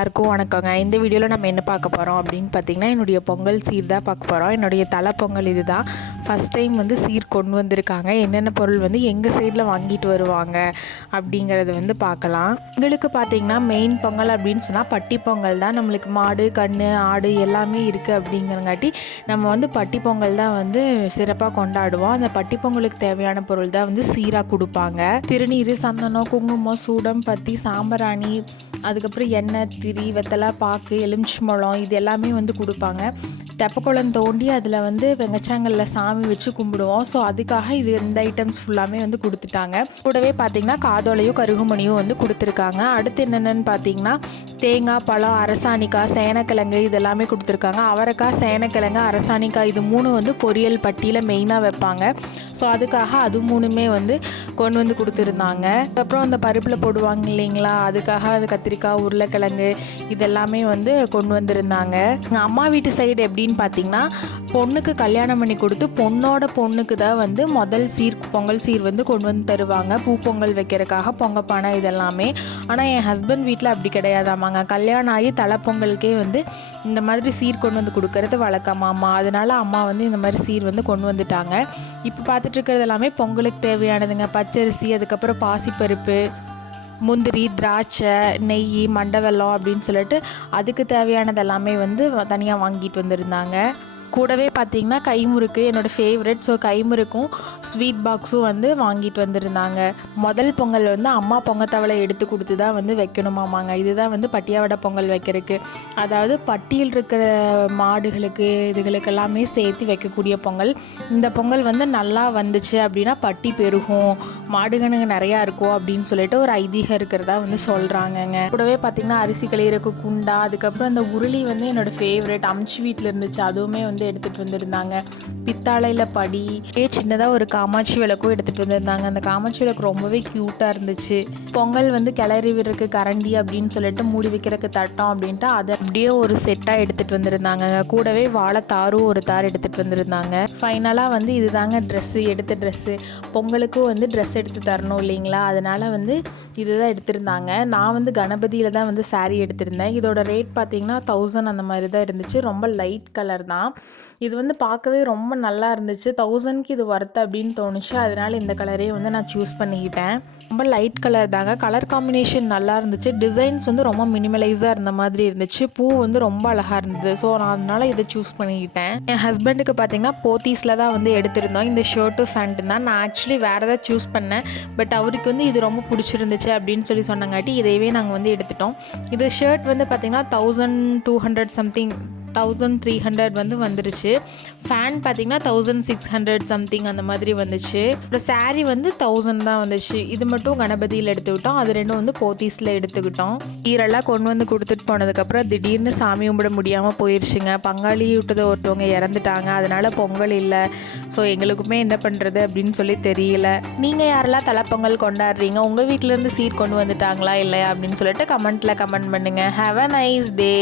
எல்லாருக்கும் வணக்கங்க. இந்த வீடியோவில் நம்ம என்ன பார்க்க போகிறோம் அப்படின்னு பார்த்தீங்கன்னா, என்னுடைய பொங்கல் சீர் தான் பார்க்க போகிறோம். என்னுடைய தலை பொங்கல் இது தான். ஃபஸ்ட் டைம் சீர் கொண்டு வந்திருக்காங்க. என்னென்ன பொருள் எங்கள் சைடில் வாங்கிட்டு வருவாங்க அப்படிங்கிறத பார்க்கலாம். எங்களுக்கு பார்த்திங்கன்னா மெயின் பொங்கல் அப்படின்னு சொன்னால் பட்டி பொங்கல் தான். நம்மளுக்கு மாடு கன்று ஆடு எல்லாமே இருக்குது அப்படிங்கிறங்காட்டி நம்ம பட்டி பொங்கல் தான் சிறப்பாக கொண்டாடுவோம். அந்த பட்டி பொங்கலுக்கு தேவையான பொருள் தான் சீராக கொடுப்பாங்க. திருநீர், சந்தனம், குங்குமம், சூடம், பத்தி, சாம்பிராணி, அதுக்கப்புறம் எண்ணெய், திரி, வெத்தலை, பாக்கு, எலுமிச்சம்பழம் இது எல்லாமே கொடுப்பாங்க. தெப்பக்குளம் தோண்டி அதில் வெங்கச்சாங்கல்ல சாமி வச்சு கும்பிடுவோம். ஸோ அதுக்காக இந்த ஐட்டம்ஸ் ஃபுல்லாமே கொடுத்துட்டாங்க. கூடவே பார்த்திங்கன்னா காதோலையும் கருகுமணியும் கொடுத்துருக்காங்க. அடுத்து என்னென்னு பார்த்திங்கன்னா தேங்காய், பழம், அரசாணிக்காய், சேனக்கிழங்கு இதெல்லாமே கொடுத்துருக்காங்க. அவரைக்காய், சேனக்கிழங்கு, அரசாணிக்காய் இது மூணு பொரியல் பட்டியில் மெயினாக வைப்பாங்க. ஸோ அதுக்காக அது மூணுமே கொண்டு கொடுத்துருந்தாங்க. அதுக்கப்புறம் அந்த பருப்பில் போடுவாங்க இல்லைங்களா, அதுக்காக அது கத்திரிக்காய், உருளைக்கிழங்கு இதெல்லாமே கொண்டு வந்திருந்தாங்க. எங்கள் அம்மா வீட்டு சைடு எப்படின்னு பார்த்திங்கன்னா, பொண்ணுக்கு கல்யாணம் பண்ணி கொடுத்து பொண்ணோட பொண்ணுக்கு தான் முதல் சீர் பொங்கல் சீர் கொண்டு தருவாங்க. பூ பொங்கல் வைக்கிறதுக்காக பொங்கப்பானை இதெல்லாமே. ஆனால் என் ஹஸ்பண்ட் வீட்டில் அப்படி கிடையாதாமாங்க. கல்யாணம் ஆகி தலை பொங்கலுக்கே இந்த மாதிரி சீர் கொண்டு கொடுக்கறது வழக்கமாம்மா. அதனால அம்மா இந்த மாதிரி சீர் கொண்டு வந்துட்டாங்க. இப்போ பார்த்துட்டு இருக்கிறது எல்லாமே பொங்கலுக்கு தேவையானதுங்க. பச்சரிசி, அதுக்கப்புறம் பாசிப்பருப்பு, முந்திரி, திராட்சை, நெய், மண்டவெல்லம் அப்படின்னு சொல்லிட்டு அதுக்கு தேவையானது எல்லாமே தனியாக வாங்கிட்டு வந்திருந்தாங்க. கூடவே பார்த்திங்கன்னா கைமுறுக்கு என்னோடய ஃபேவரெட். ஸோ கைமுறுக்கும் ஸ்வீட் பாக்ஸும் வாங்கிட்டு வந்திருந்தாங்க. முதல் பொங்கல் அம்மா பொங்கத்தவளை எடுத்து கொடுத்து தான் வைக்கணுமாமாங்க. இதுதான் பட்டியாவடை பொங்கல் வைக்கிறதுக்கு, அதாவது பட்டியில் இருக்கிற மாடுகளுக்கு இதுகளுக்கு எல்லாமே சேர்த்து வைக்கக்கூடிய பொங்கல். இந்த பொங்கல் நல்லா வந்துச்சு அப்படின்னா பட்டி பெருகும், மாடுகணுங்க நிறையா இருக்கும் அப்படின்னு சொல்லிட்டு ஒரு ஐதீகம் இருக்கிறதா சொல்கிறாங்கங்க. கூடவே பார்த்திங்கன்னா அரிசி களையிறக்கு குண்டா, அதுக்கப்புறம் அந்த உருளி என்னோடய ஃபேவரெட். அம்ச்சி வீட்டில் இருந்துச்சு, அதுவுமே எடுத்துகிட்டு வந்திருந்தாங்க. பித்தாளையில் படி, சின்னதாக ஒரு காமாட்சி விளக்கும் எடுத்துகிட்டு வந்திருந்தாங்க. அந்த காமாட்சி விளக்கு ரொம்பவே க்யூட்டாக இருந்துச்சு. பொங்கல் கிளறி விடுறதுக்கு கரண்டி அப்படின்னு சொல்லிட்டு மூடி வைக்கிறதுக்கு தட்டம் அப்படின்ட்டு அதை அப்படியே ஒரு செட்டாக எடுத்துகிட்டு வந்திருந்தாங்க. கூடவே வாழைத்தாரும் ஒரு தார் எடுத்துகிட்டு வந்திருந்தாங்க. ஃபைனலாக இதுதாங்க ட்ரெஸ்ஸு, எடுத்த ட்ரெஸ்ஸு. பொங்கலுக்கும் ட்ரெஸ் எடுத்து தரணும் இல்லைங்களா, அதனால் இதுதான் எடுத்திருந்தாங்க. நான் கணபதியில் தான் சாரீ எடுத்திருந்தேன். இதோட ரேட் பார்த்திங்கன்னா 1000 அந்த மாதிரி தான் இருந்துச்சு. ரொம்ப லைட் கலர் தான். இது பார்க்கவே ரொம்ப நல்லா இருந்துச்சு. 1000க்கு இது ஒர்த் அப்படின்னு தோணுச்சு. அதனால் இந்த கலரே நான் சூஸ் பண்ணிக்கிட்டேன். ரொம்ப லைட் கலர் தாங்க. கலர் காம்பினேஷன் நல்லா இருந்துச்சு. டிசைன்ஸ் ரொம்ப மினிமலைஸாக இருந்த மாதிரி இருந்துச்சு. பூ ரொம்ப அழகாக இருந்தது. ஸோ நான் அதனால் இதை சூஸ் பண்ணிக்கிட்டேன். என் ஹஸ்பண்டுக்கு பார்த்திங்கன்னா போத்தீஸில் தான் எடுத்திருந்தோம். இந்த ஷர்ட்டு ஃபேண்ட்டு தான். நான் ஆக்சுவலி வேறு ஏதாவது சூஸ் பண்ணேன். பட் அவருக்கு இது ரொம்ப பிடிச்சிருந்துச்சு அப்படின்னு சொன்னங்காட்டி இதையவே நாங்கள் எடுத்துட்டோம். இது ஷர்ட் பார்த்திங்கன்னா 1200 சம்திங், 1300 வந்துருச்சு. ஃபேன் பார்த்திங்கன்னா 1600 சம்திங் அந்த மாதிரி வந்துச்சு. அப்புறம் சாரீ 1000 தான் வந்துச்சு. இது மட்டும் கணபதியில் எடுத்துக்கிட்டோம். அது ரெண்டும் போத்தீஸில் எடுத்துக்கிட்டோம். ஈரெல்லாம் கொண்டு கொடுத்துட்டு போனதுக்கப்புறம் திடீர்னு சாமி கும்பிட முடியாமல் போயிடுச்சுங்க. பங்காளி விட்டதை ஒருத்தவங்க இறந்துட்டாங்க. அதனால் பொங்கல் இல்லை. ஸோ எங்களுக்குமே என்ன பண்ணுறது அப்படின்னு தெரியல. நீங்கள் யாரெல்லாம் தலைப்பொங்கல் கொண்டாடுறீங்க, உங்கள் வீட்டிலேருந்து சீர் கொண்டு வந்துட்டாங்களா இல்லையா அப்படின்னு சொல்லிட்டு கமெண்ட்டில் கமெண்ட் பண்ணுங்கள். Have a nice day.